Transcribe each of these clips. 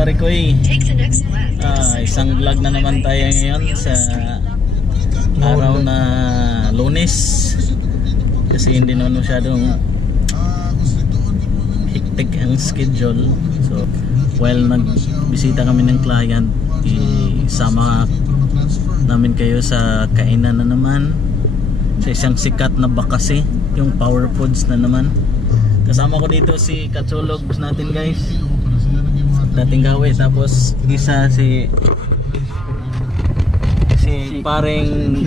pare ko isang vlog na naman tayo ngayon sa araw na Lunes kasi hindi naman masyadong hectic ang schedule. So while nagbisita kami ng client, isama namin kayo sa kainan na naman sa isang sikat na bakasi, yung Power Foods na naman. Kasama ko dito si Katsulog natin guys, dating gawi, tapos isa si paring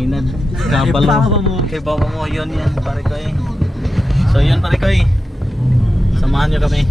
Inad Kabalo kay baba mo, yun yan pare ko eh. So yun pare ko eh, samahan nyo kami.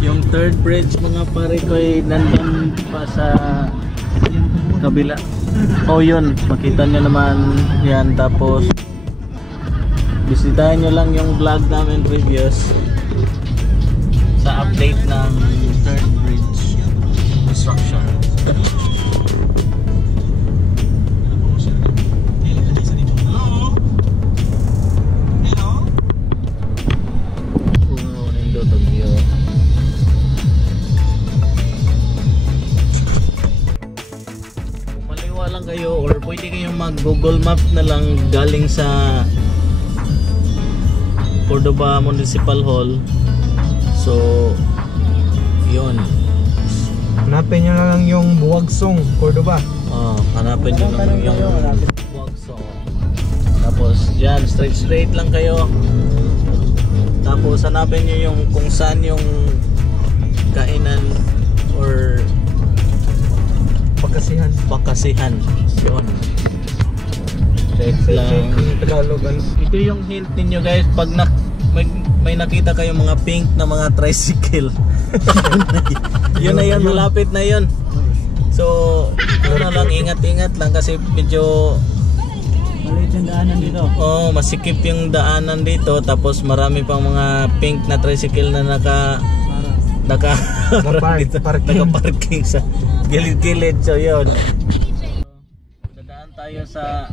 Yung third bridge mga pare ko ay nandun pa sa kabila. Oh yun, makita nyo naman yan. Tapos bisitahin nyo lang yung vlog namin previous sa update ng third bridge construction. Kayo or pwede kayong mag Google Map na lang galing sa Cordova Municipal Hall. So yun, hanapin nyo na lang yung Buwagsong Cordova. Hanapin nyo lang yung Buwagsong. Tapos dyan straight lang kayo. Tapos hanapin nyo yung kung saan yung kainan or Bakasihan. Yun. Lang. Ito yung hint ninyo guys, pag may nakita kayong mga pink na mga tricycle. Yun na yun, malapit na yun. So lang, ingat lang kasi medyo maliit yung daanan dito. Masikip yung daanan dito. Tapos marami pang mga pink na tricycle na naka-parking sa gilid-gilid. So yun, dadaan tayo sa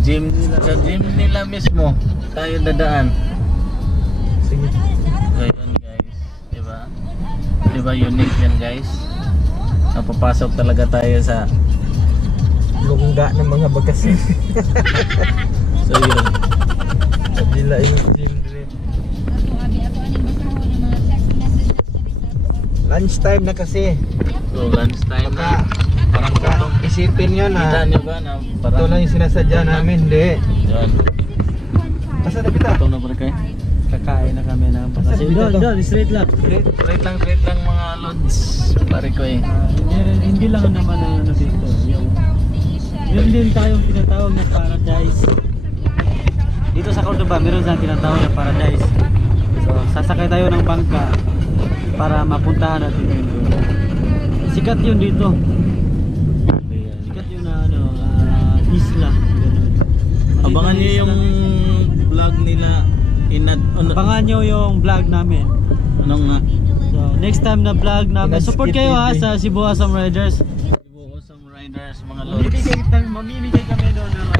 gym nila mismo tayo dadaan. Sige. So yun guys, diba unique yan guys. Napapasok talaga tayo sa lungga ng mga bagas. So yun, kabila yung gym. Lunch time na kasi. So lunch time na. Parang isipin nyo na. Kita nyo ba na parang ito lang yung sinasadya namin. Hindi. Yan. Asa na kita? Ito na ba kayo? Kakain na kami na. Kasi doon, straight lang mga lods. Pare ko eh. Hindi lang naman na ano dito. Meron din tayong tinatawag na paradise. Dito sa Cordova, meron siyang tinatawag na paradise. So sasakay tayo ng bangka para mapuntahan natin yun. Sikat yun dito. Sikat yun na isla. Abangan nyo yung vlog nila. Abangan nyo yung vlog namin. Ano nga? So next time na vlog namin, support kayo sa Cebu Awesome Riders. Cebu Awesome Riders mga lods. Mamimigay kami doon ng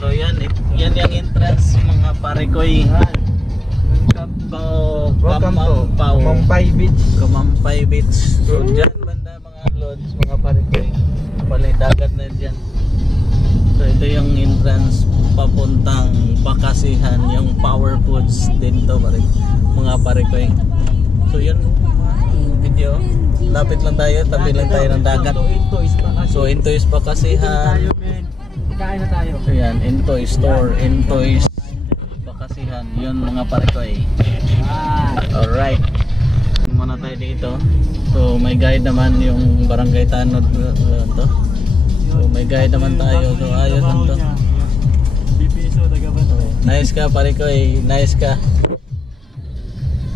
So yan yung entrance mga pare ko eh. Welcome to Kamampay Beach. Kamampay Beach. So dyan banda mga lods, mga pare ko eh. Palay dagat na dyan. So ito yung entrance papuntang Bakasihan, yung Power Foods din to mga pare ko eh. So yun video, lapit lang tayo, tabi lang tayo ng dagat. So into is Bakasihan. Kain na tayo. So yan, Intoy Store, Intoy Bakasihan. Yun mga pare ko eh. Alright. Muna tayo dito. So may guide naman yung Barangay Tanod to. So may guide naman tayo. So ayos lang to. BPSO Dagaban. So, nice ka pare ko eh. Nice ka.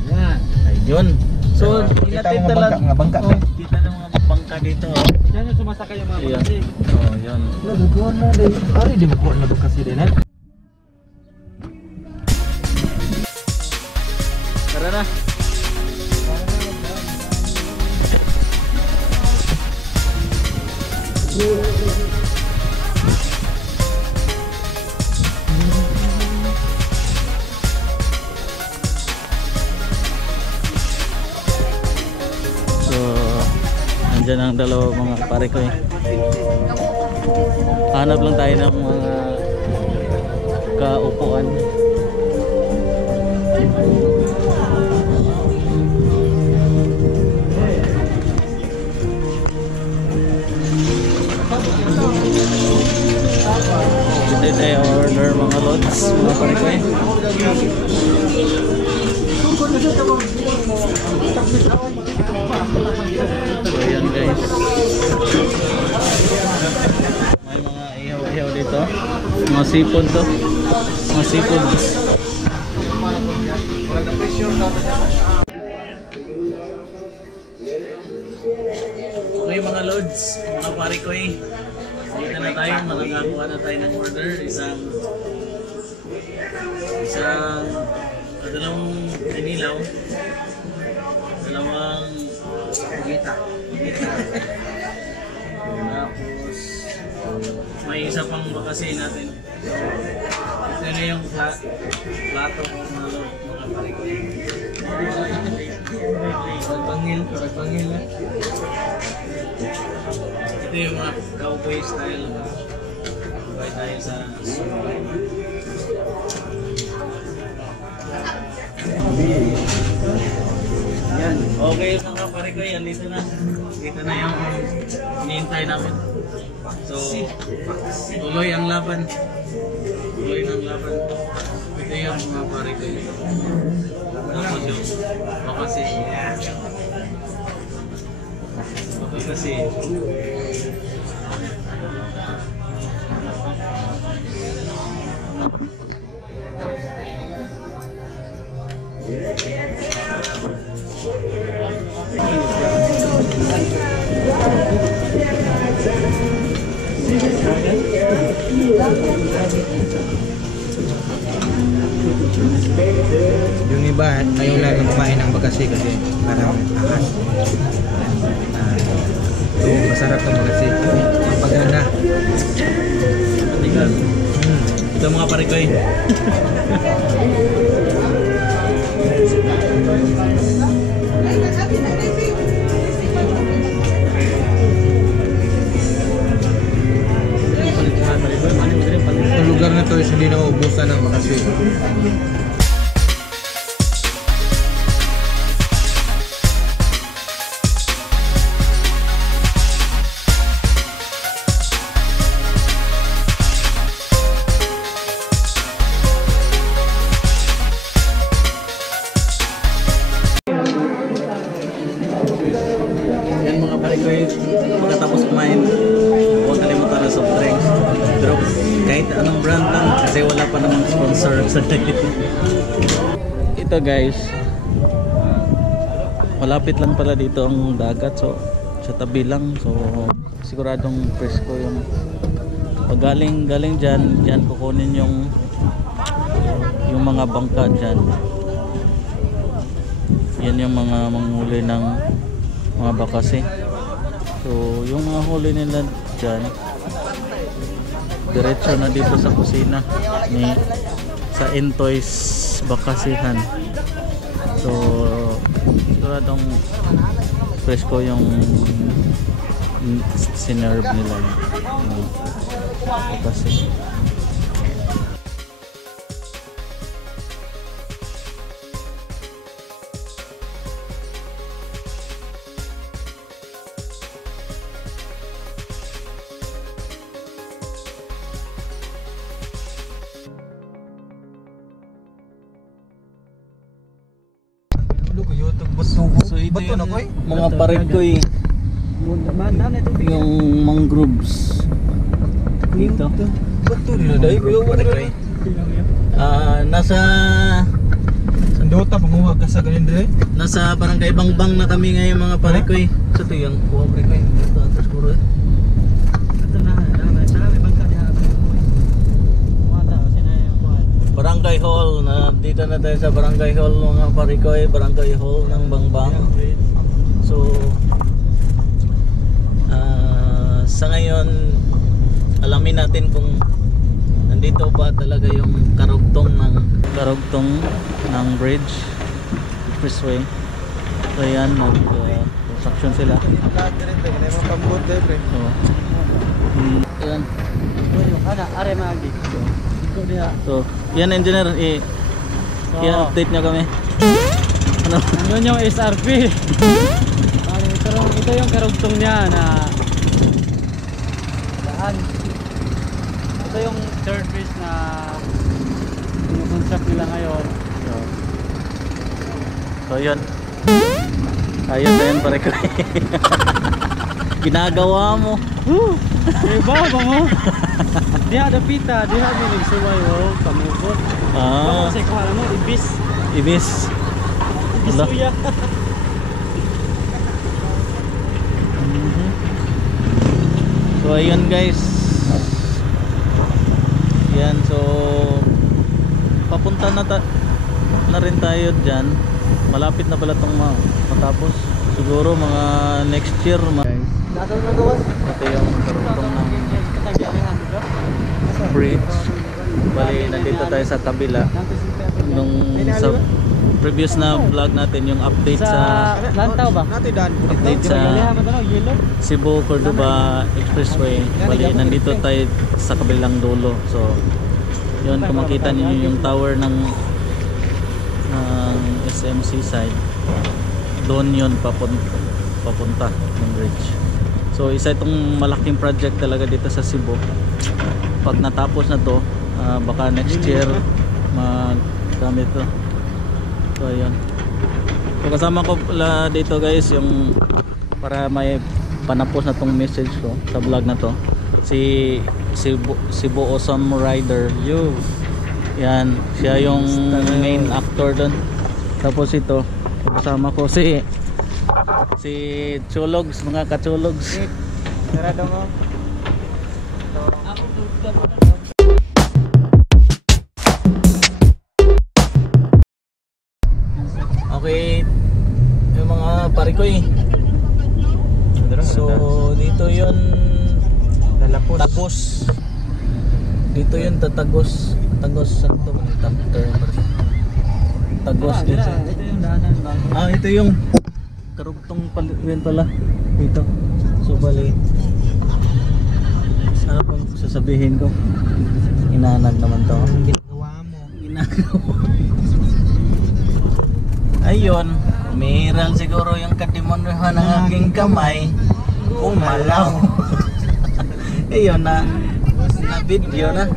Yan. Ayun. So Kita inatid mo na lang. mga bangka. Oh, kita ng mga bangka dito. Oh. Yan yung sumasakay yung mga Ayan. bakasi. Oh, yun. Naguguan na din. Ari di mo kuha na kasi din. Tara na. So, andyan ang dalawa mga pare ko eh. Hanap lang tayo ng mga kaupuan. Dito tayo order mga lods, mga pare ko eh. So yan guys. May mga ihaw-ihaw dito. Mga seafood to. Mga seafoods. Okay mga lods, mga pare ko eh. Dito na tayo, malanggakuha na tayo ng order. Dalawang inilaw. Dalawang pugita. Tapos may isa pang bakasi natin. Ito na yung plato mga pare ko. Paragpangil na. Ito yung mga cowboy style. Buhay tayo sa yan. Okay mga pare ko, yan dito na. Dito na yung hinihintay namin. So, tuloy ang laban. Tuloy ng laban. Ito yung mga pare ko. Tapos yung bakasi. Bakasi. Yung iba ayaw lang kumain ng bagasi kasi parang ahas. So masarap ang bagasi. Pagana. Ito mga pare ko eh. Ang lugar na to is hindi na maubusan ng bagasi. Yan mga pare ko eh. Pagkatapos kumain, huwag kalimutan na soft drinks. Pero kahit anong brand lang, kasi wala pa namang sponsor sa ito guys, malapit lang pala dito ang dagat, so sa tabi lang, so siguradong presko yung pag galing dyan kukunin yung mga bangka dyan. Yan yung mga manghuli ng mga bakasi. So yung mga huli nila dyan, diretso na dito sa kusina ni sa Intoy's Bakasihan. So siguradong presko yung sinerve nila yung bakasi. Tulo ko YouTube butugo. So ito Bato na yung koy. mga parikoy, yung mangroves dito. Bato na dai ko Parikoy. Nasa Sandota panguha ka sa ganin dire. nasa barangay Bangbang na kami ngayon mga parikoy. So ito yung kuha parikoy. Ito atas kuro. Barangay Hall na dito na tayo sa Barangay Hall mga parikoy, Barangay Hall ng Bangbang. So sa ngayon alamin natin kung nandito ba talaga yung karugtong ng bridge expressway. So yan construction sila. So yan. So yan engineer i-update nyo kami. Ano? Yun yung SRP. Ito yung karugtong niya na daan. Ito yung third bridge na construct nila ngayon. So yun. Ayun na yun pare ko. Ginagawa mo. Iba ba mo? Diha dapita, diha ni nagsuway o kamukot. Kasi kuha na mo ibis. Ibis. Ibisuya. So ayun guys. Yan, so papunta na rin tayo diyan. Malapit na pala tong matapos. Siguro mga next year guys. Ito yung karugtong ng bridge. Bali nandito tayo sa kabila. Nung sa previous na vlog natin yung update sa Lantaw ba? update sa Cebu Cordoba Expressway. Bali nandito tayo sa kabilang dulo. So yun, kung makita niyo yung tower ng SMC side, doon yun papunta ng bridge. So isa itong malaking project talaga dito sa Cebu. Pag natapos na to, baka next year magamit to. So ayun. So kasama ko pala dito guys yung para may panapos na tong message ko sa vlog na to, si Cebu Awesome Rider. Yan, siya yung main actor doon. Tapos ito kasama ko si Chulogs, mga kachulogs. Sarado mo. Okay, yung mga parikoy. So dito yun Tagos. Dito yun Tagos santo Tagos dito. Ito yung daanan bago. Ito yung karugtong yun pala dito. So bali ano pang sasabihin ko? Inanag naman to. Ginagawa mo. Ayun, umiral siguro yung katimonhan ng aking kamay. Umalaw. Ayun na video na.